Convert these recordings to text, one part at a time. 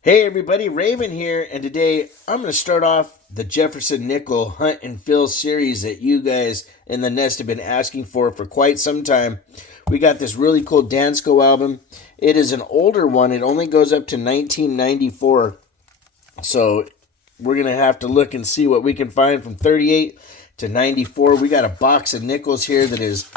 Hey everybody, Raven here, and today I'm going to start off the Jefferson Nickel Hunt and Fill series that you guys in the nest have been asking for quite some time. We got this really cool Dansco album. It is an older one. It only goes up to 1994. So we're going to have to look and see what we can find from 38 to 94. We got a box of nickels here that is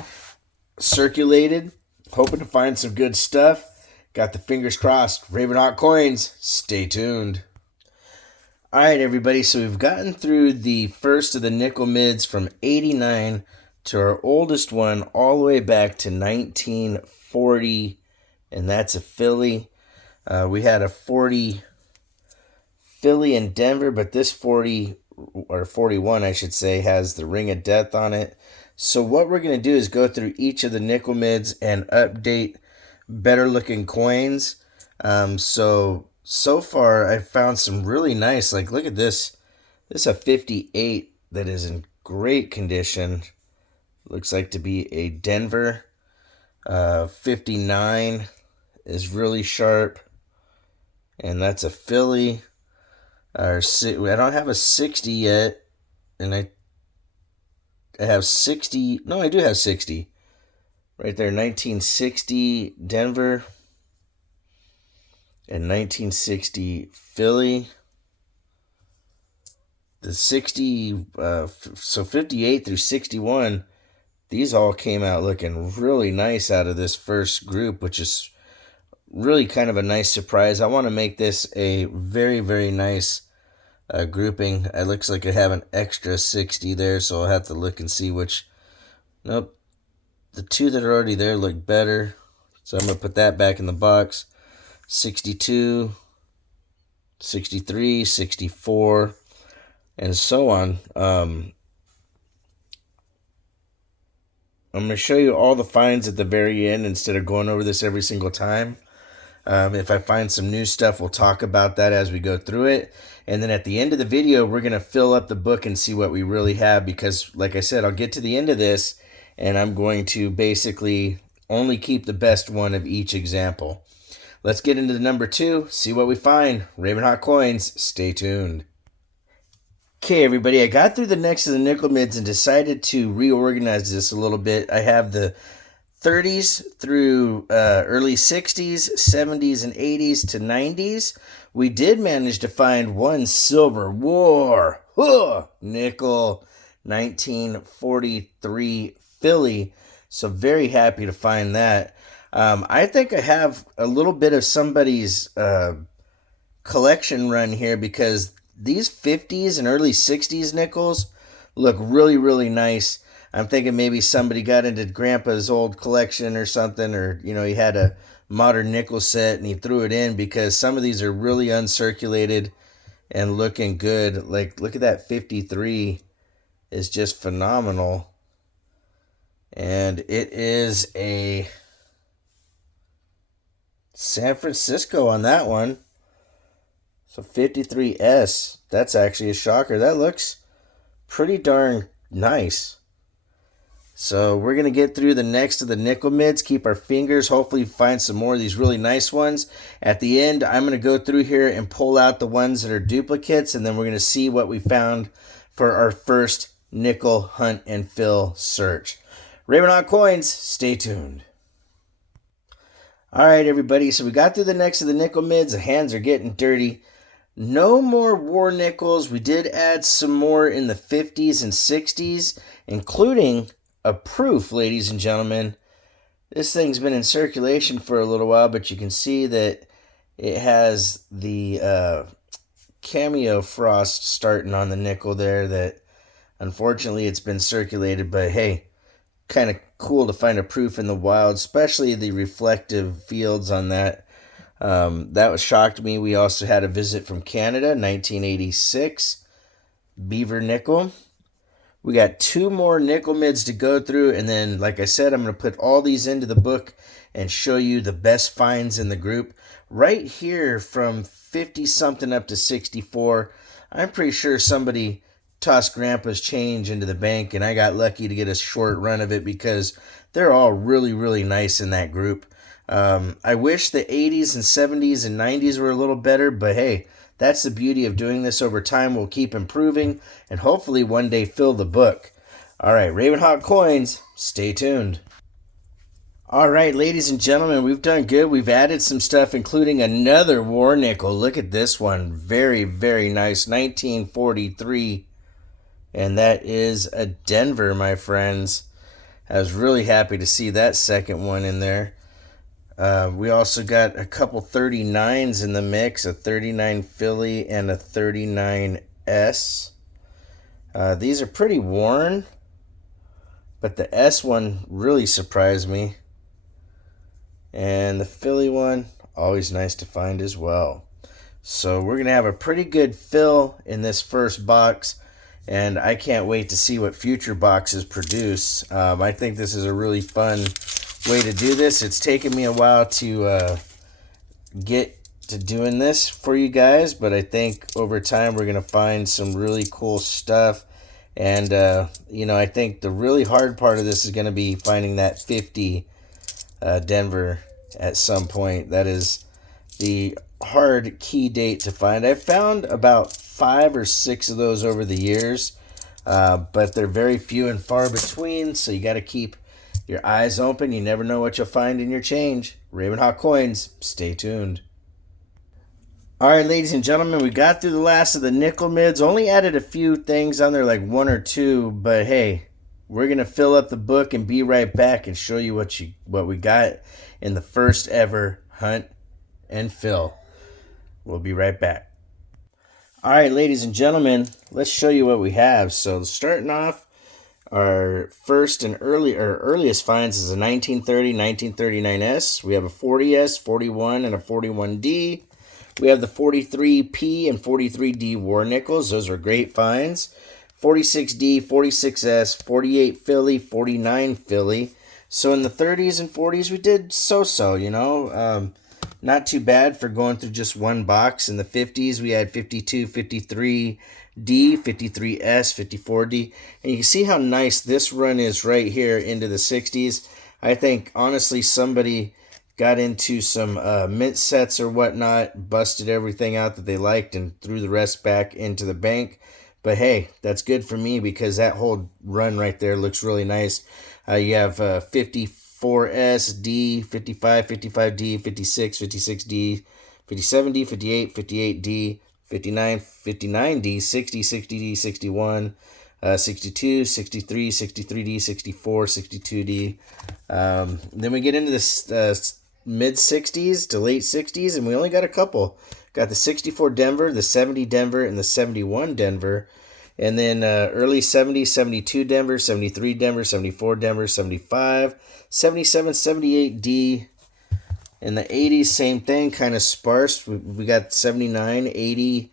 circulated. Hoping to find some good stuff. Got the fingers crossed. Raven Hot Coins. Stay tuned. All right, everybody. So we've gotten through the first of the nickel mids from 89 to our oldest one all the way back to 1940, and that's a Philly. We had a 40 Philly in Denver, but this 40, or 41, I should say, has the Ring of Death on it. So what we're going to do is go through each of the nickel mids and update better looking coins. So far I found some really nice, like look at this. This is a 58 that is in great condition. Looks like to be a Denver. 59 is really sharp. And that's a Philly. I don't have a 60 yet. And I have 60. No, I do have 60. Right there, 1960 Denver and 1960 Philly. The 60, so 58 through 61, these all came out looking really nice out of this first group, which is really kind of a nice surprise. I want to make this a very, very nice grouping. It looks like I have an extra 60 there, so I'll have to look and see which. Nope. The two that are already there look better. So I'm going to put that back in the box. 62, 63, 64, and so on. I'm going to show you all the finds at the very end instead of going over this every single time. If I find some new stuff, we'll talk about that as we go through it. And then at the end of the video, we're going to fill up the book and see what we really have. Because, like I said, I'll get to the end of this, and I'm going to basically only keep the best one of each example. Let's get into the number 2, see what we find. Raven Hot Coins, stay tuned. Okay, everybody, I got through the next of the nickel mids and decided to reorganize this a little bit. I have the 30s through early 60s, 70s, and 80s to 90s. We did manage to find one Silver War nickel 1943 Philly. So very happy to find that. I think I have a little bit of somebody's collection run here because these 50s and early 60s nickels look really, really nice. I'm thinking maybe somebody got into Grandpa's old collection or something, or, you know, he had a modern nickel set and he threw it in because some of these are really uncirculated and looking good. Like, look at that 53 is just phenomenal. And it is a San Francisco on that one. So 53S, that's actually a shocker. That looks pretty darn nice. So we're going to get through the next of the nickel mids, keep our fingers, hopefully find some more of these really nice ones. At the end, I'm going to go through here and pull out the ones that are duplicates, and then we're going to see what we found for our first nickel hunt and fill search. Raven Hot Coins, stay tuned. All right, everybody, so we got through the next of the nickel mids. The hands are getting dirty. No more war nickels. We did add some more in the 50s and 60s, including a proof, ladies and gentlemen. This thing's been in circulation for a little while, but you can see that it has the cameo frost starting on the nickel there that unfortunately it's been circulated, but hey, kind of cool to find a proof in the wild, especially the reflective fields on that. That was shocked me. We also had a visit from Canada, 1986, Beaver Nickel. We got 2 more nickel mids to go through, and then, like I said, I'm going to put all these into the book and show you the best finds in the group. Right here from 50-something up to 64, I'm pretty sure somebody tossed Grandpa's change into the bank, and I got lucky to get a short run of it because they're all really, really nice in that group. I wish the 80s and 70s and 90s were a little better, but hey, that's the beauty of doing this over time. We'll keep improving and hopefully one day fill the book. All right, Ravenhawk Coins, stay tuned. All right, ladies and gentlemen, we've done good. We've added some stuff, including another war nickel. Look at this one. Very, very nice. 1943. And that is a Denver, my friends. I was really happy to see that second one in there. We also got a couple 39s in the mix, a 39 Philly and a 39S. These are pretty worn, but the S one really surprised me. And the Philly one, always nice to find as well. So we're going to have a pretty good fill in this first box, and I can't wait to see what future boxes produce. I think this is a really fun way to do this. It's taken me a while to get to doing this for you guys, but I think over time we're going to find some really cool stuff. And, I think the really hard part of this is going to be finding that 50 Denver at some point. That is the hard key date to find. I've found about 5 or 6 of those over the years, but they're very few and far between, so you got to keep your eyes open. You never know what you'll find in your change. Ravenhawk Coins, stay tuned. All right, ladies and gentlemen, we got through the last of the nickel mids. Only added a few things on there, like 1 or 2, but hey, we're going to fill up the book and be right back and show you what we got in the first ever hunt and fill. We'll be right back. All right, ladies and gentlemen, let's show you what we have. So starting off, our first and earliest finds is a 1930, 1939S. We have a 40S, 41, and a 41D. We have the 43P and 43D war nickels. Those are great finds. 46D, 46S, 48 Philly, 49 Philly. So in the 30s and 40s, we did so-so, not too bad for going through just one box. In the 50s, we had 52, 53D, 53S, 54D. And you can see how nice this run is right here into the 60s. I think, honestly, somebody got into some mint sets or whatnot, busted everything out that they liked, and threw the rest back into the bank. But hey, that's good for me because that whole run right there looks really nice. You have 54S, D, 55, 55D, 56, 56D, 57D, 58, 58D, 59, 59D, 60, 60D, 61, 62, 63, 63D, 64, 62D. Then we get into this mid-60s to late 60s, and we only got a couple. Got the 64 Denver, the 70 Denver, and the 71 Denver. And then early 70s, 72 Denver, 73 Denver, 74 Denver, 75, 77, 78D. In the 80s, same thing, kind of sparse. We got 79, 80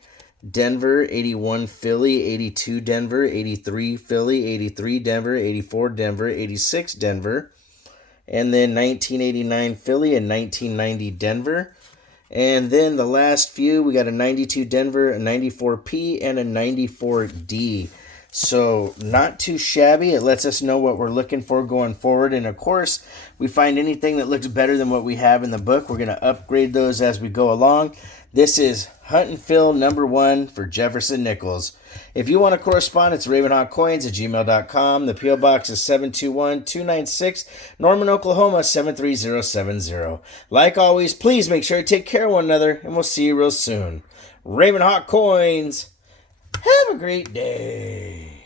Denver, 81 Philly, 82 Denver, 83 Philly, 83 Denver, 84 Denver, 86 Denver. And then 1989 Philly and 1990 Denver. And then the last few, we got a 92 Denver, a 94P, and a 94D. So not too shabby. It lets us know what we're looking for going forward. And of course, we find anything that looks better than what we have in the book, we're going to upgrade those as we go along. This is Hunt and Fill #1 for Jefferson Nichols. If you want to correspond, it's ravenhawkcoins@gmail.com. The P.O. Box is 721-296, Norman, Oklahoma 73070. Like always, please make sure to take care of one another, and we'll see you real soon. Ravenhawk Coins, have a great day.